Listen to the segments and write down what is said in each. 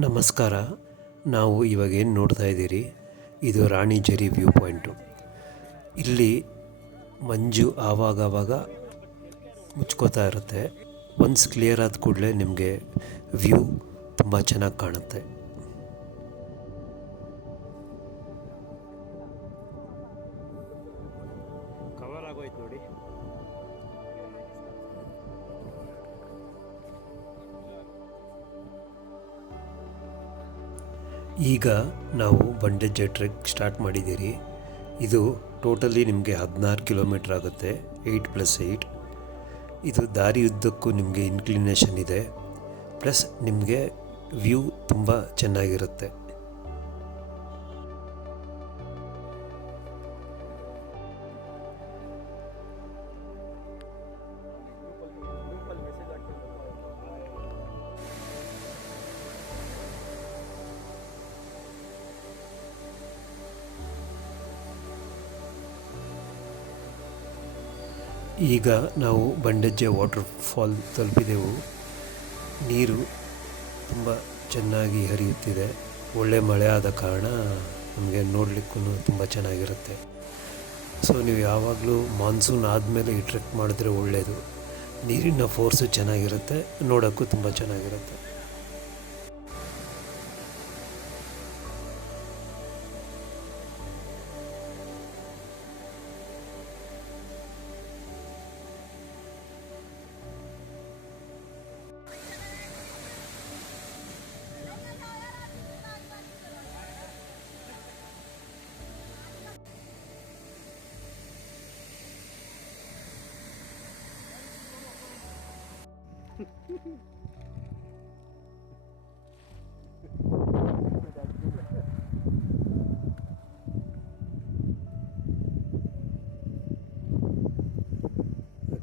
ನಮಸ್ಕಾರ. ನಾವು ಇವಾಗ ಏನು ನೋಡ್ತಾ ಇದ್ದೀರಿ, ಇದು ರಾಣಿ ಜರಿ ವ್ಯೂ ಪಾಯಿಂಟು. ಇಲ್ಲಿ ಮಂಜು ಆವಾಗವಾಗ ಮುಚ್ಕೋತಾ ಇರುತ್ತೆ. ಒನ್ಸ್ ಕ್ಲಿಯರ್ ಆದ ಕೂಡಲೇ ನಿಮಗೆ ವ್ಯೂ ತುಂಬ ಚೆನ್ನಾಗಿ ಕಾಣುತ್ತೆ. ಕವರ್ ಆಗೋಯ್ತು ನೋಡಿ. ಈಗ ನಾವು ಬಂಡೆಜ್ಜೆ ಟ್ರೆಕ್ ಸ್ಟಾರ್ಟ್ ಮಾಡಿದ್ದೀರಿ. ಇದು ಟೋಟಲಿ ನಿಮಗೆ 16 ಕಿಲೋಮೀಟ್ರ್ ಆಗುತ್ತೆ, 8+8. ಇದು ದಾರಿ ಉದ್ದಕ್ಕೂ ನಿಮಗೆ ಇನ್ಕ್ಲಿನೇಷನ್ ಇದೆ, ಪ್ಲಸ್ ನಿಮಗೆ ವ್ಯೂ ತುಂಬ ಚೆನ್ನಾಗಿರುತ್ತೆ. ಈಗ ನಾವು ಬಂಡೆಜ್ಜೆ ವಾಟರ್ ಫಾಲ್ ತಲುಪಿದೆವು. ನೀರು ತುಂಬ ಚೆನ್ನಾಗಿ ಹರಿಯುತ್ತಿದೆ. ಒಳ್ಳೆ ಮಳೆ ಆದ ಕಾರಣ ನಮಗೆ ನೋಡಲಿಕ್ಕೂ ತುಂಬ ಚೆನ್ನಾಗಿರುತ್ತೆ. ಸೊ ನೀವು ಯಾವಾಗಲೂ ಮಾನ್ಸೂನ್ ಆದಮೇಲೆ ಈ ಟ್ರೆಕ್ ಮಾಡಿದ್ರೆ ಒಳ್ಳೆಯದು. ನೀರಿನ ಫೋರ್ಸು ಚೆನ್ನಾಗಿರುತ್ತೆ, ನೋಡೋಕ್ಕೂ ತುಂಬ ಚೆನ್ನಾಗಿರುತ್ತೆ.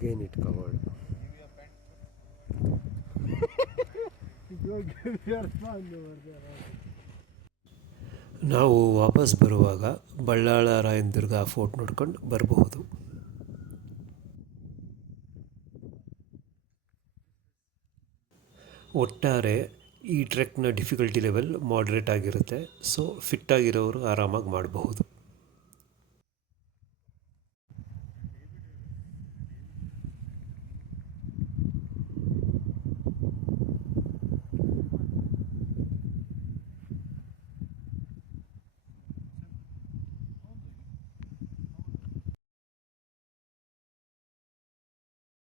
Again it covered. ನಾವು ವಾಪಸ್ ಬರುವಾಗ ಬಳ್ಳಾಳ ರಾಯನದುರ್ಗ ಫೋರ್ಟ್ ನೋಡ್ಕೊಂಡು ಬರಬಹುದು. ಒಟ್ಟಾರೆ ಈ ಟ್ರೆಕ್ನ ಡಿಫಿಕಲ್ಟಿ ಲೆವೆಲ್ ಮಾಡ್ರೇಟ್ ಆಗಿರುತ್ತೆ. ಸೊ ಫಿಟ್ ಆಗಿರೋರು ಆರಾಮಾಗಿ ಮಾಡಬಹುದು.